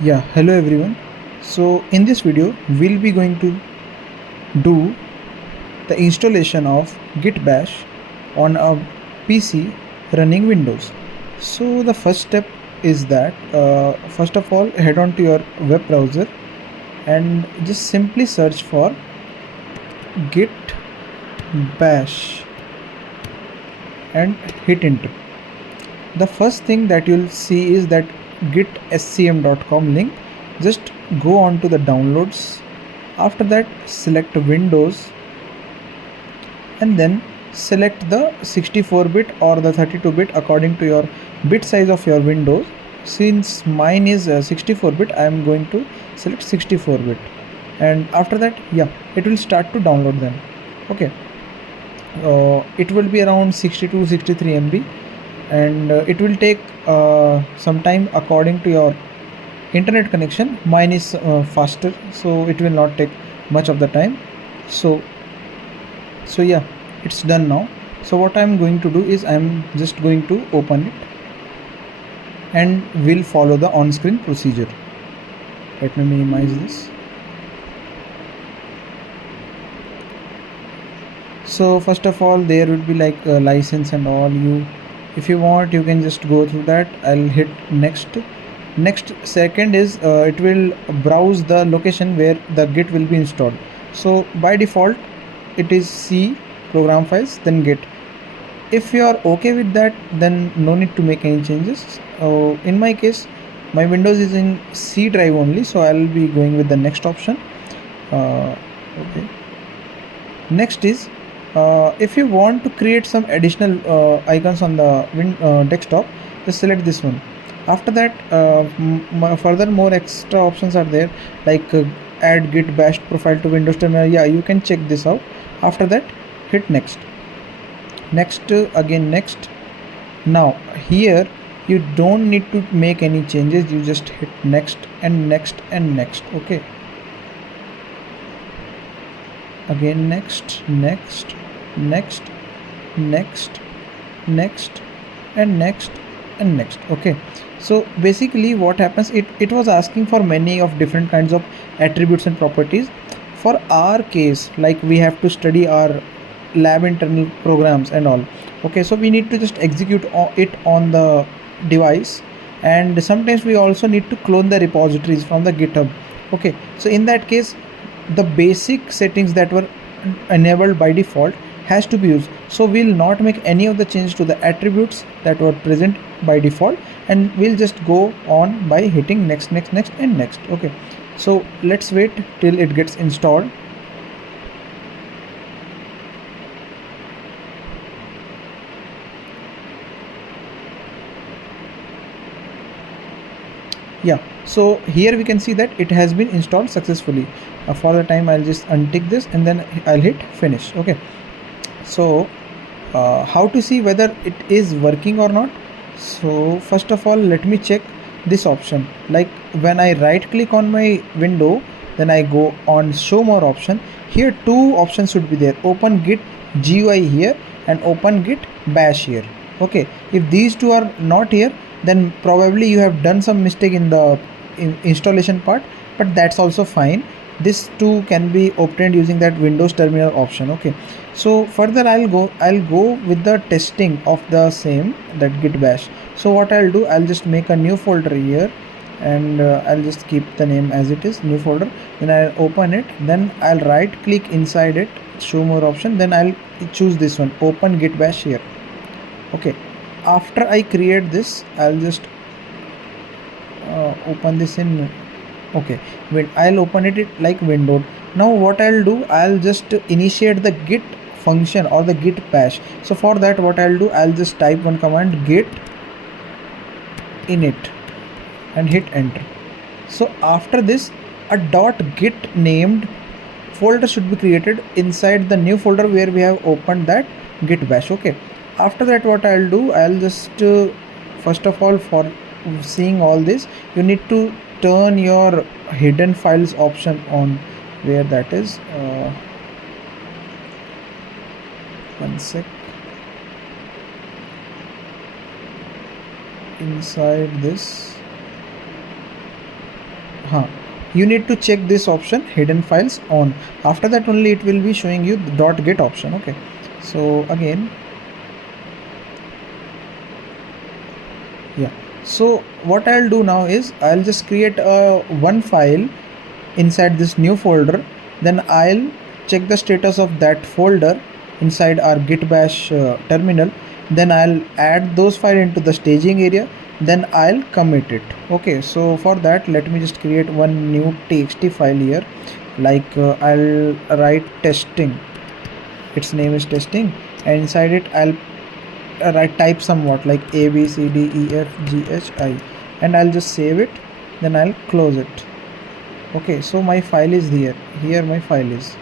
Yeah, hello everyone. So in this video we'll be going to do the installation of Git Bash on a PC running Windows. So the first step is that first of all head on to your web browser and just simply search for Git Bash and hit enter. The first thing that you'll see is that gitscm.com link. Just go on to the downloads. After that select Windows and then select the 64-bit or the 32-bit according to your bit size of your Windows. Since mine is 64-bit, I am going to select 64-bit, and after that it will start to download them. Okay, it will be around 62-63 MB, and it will take some time according to your internet connection. Mine is faster, so it will not take much of the time. So yeah, it's done now. So what I'm going to do is I'm just going to open it and we'll follow the on-screen procedure. Let me minimize this. So first of all there would be like a license and all. If you want, you can just go through that. I'll hit next. Second is it will browse the location where the Git will be installed. So by default it is C program files, then Git. If you are okay with that, then no need to make any changes. In my case, my Windows is in C drive only, so I'll be going with the next option. Okay. Next is if you want to create some additional icons on the desktop, just select this one. After that further more extra options are there, like add Git Bash profile to Windows terminal. Yeah, you can check this out. After that hit next. Again next. Now here you don't need to make any changes, you just hit next and next and next. Okay, again next and next and next. Okay, so basically what happens, it was asking for many of different kinds of attributes and properties. For our case, like we have to study our lab internal programs and all. Okay, so we need to just execute it on the device, and sometimes we also need to clone the repositories from the GitHub. Okay, so in that case the basic settings that were enabled by default has to be used. So we'll not make any of the change to the attributes that were present by default, and we'll just go on by hitting next and next. Okay, so let's wait till it gets installed. Yeah, so here we can see that it has been installed successfully. For the time I'll just untick this and then I'll hit finish. Okay, so how to see whether it is working or not? So first of all let me check this option. Like when I right click on my window, then I go on show more option. Here two options should be there: open Git GUI here and open Git Bash here. Okay, if these two are not here, then probably you have done some mistake in the installation part, but that's also fine. This too can be obtained using that Windows terminal option. Okay, so further I'll go with the testing of the same, that Git Bash. So what I'll do, I'll just make a new folder here, and I'll just keep the name as it is, new folder. Then I'll open it, then I'll right click inside it, show more option, then I'll choose this one, open Git Bash here. Okay, after I create this, I'll just open this in. Okay, wait, I'll open it like window. Now what I'll do, I'll just initiate the git function or the git bash. So for that what I'll do, I'll just type one command, git init, and hit enter. So after this, a .git named folder should be created inside the new folder where we have opened that git bash. Okay, after that what I'll do, I'll just first of all, for seeing all this, you need to turn your hidden files option on, where that is. One sec. Inside this, you need to check this option hidden files on. After that only it will be showing you the .git option. Okay, so again, yeah, so what I'll do now is I'll just create a one file inside this new folder, then I'll check the status of that folder inside our git bash terminal, then I'll add those files into the staging area, then I'll commit it. Okay, so for that let me just create one new txt file here, like I'll write testing, its name is testing, and inside it I'll type somewhat like a b c d e f g h I, and I'll just save it, then I'll close it. Okay, so my file is here my file is,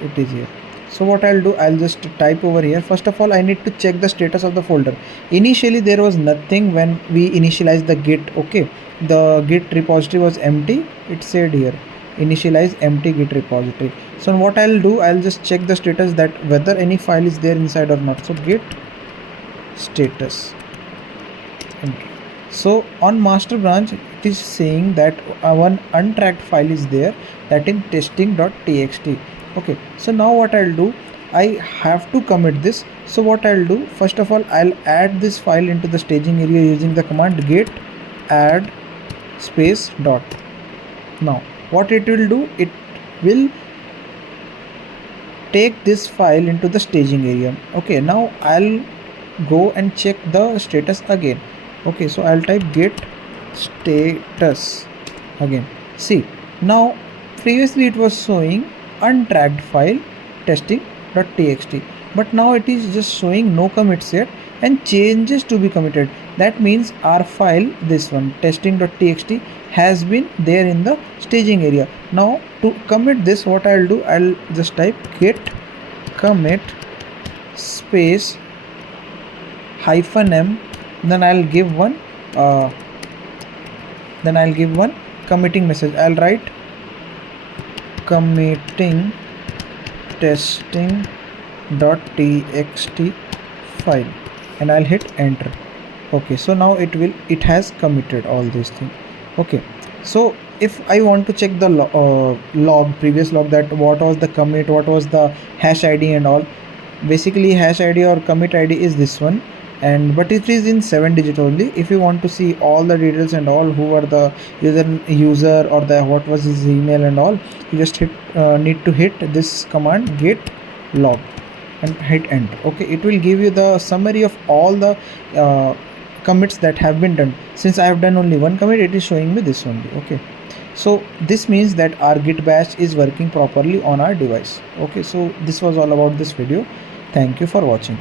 it is here. So what I'll do, I'll just type over here. First of all, I need to check the status of the folder. Initially there was nothing when we initialized the git. Okay, the git repository was empty, it said here initialize empty git repository. So what I'll do, I'll just check the status that whether any file is there inside or not. So git status, enter. So on master branch it is saying that one untracked file is there, that in testing.txt. okay, so now what I'll do, I have to commit this. So what I'll do, first of all I'll add this file into the staging area using the command git add space dot. Now what it will do, it will take this file into the staging area. Okay, now I'll go and check the status again. Okay, so I'll type git status again. See, now previously it was showing untracked file testing.txt, but now it is just showing no commits yet and changes to be committed. That means our file, this one testing.txt, has been there in the staging area. Now to commit this, what I'll do, I'll just type git commit space -m, then I'll give one committing message. I'll write committing testing.txt file, and I'll hit enter. Okay, so now it has committed all these things. Okay, so if I want to check the previous log, that what was the commit, what was the hash ID and all, basically hash ID or commit ID is this one, and but it is in 7-digit only. If you want to see all the details and all, who are the user or the what was his email and all, you just need to hit this command git log and hit enter. Okay, it will give you the summary of all the commits that have been done. Since I have done only one commit, it is showing me this only. Okay, so this means that our git bash is working properly on our device. Okay, so this was all about this video. Thank you for watching.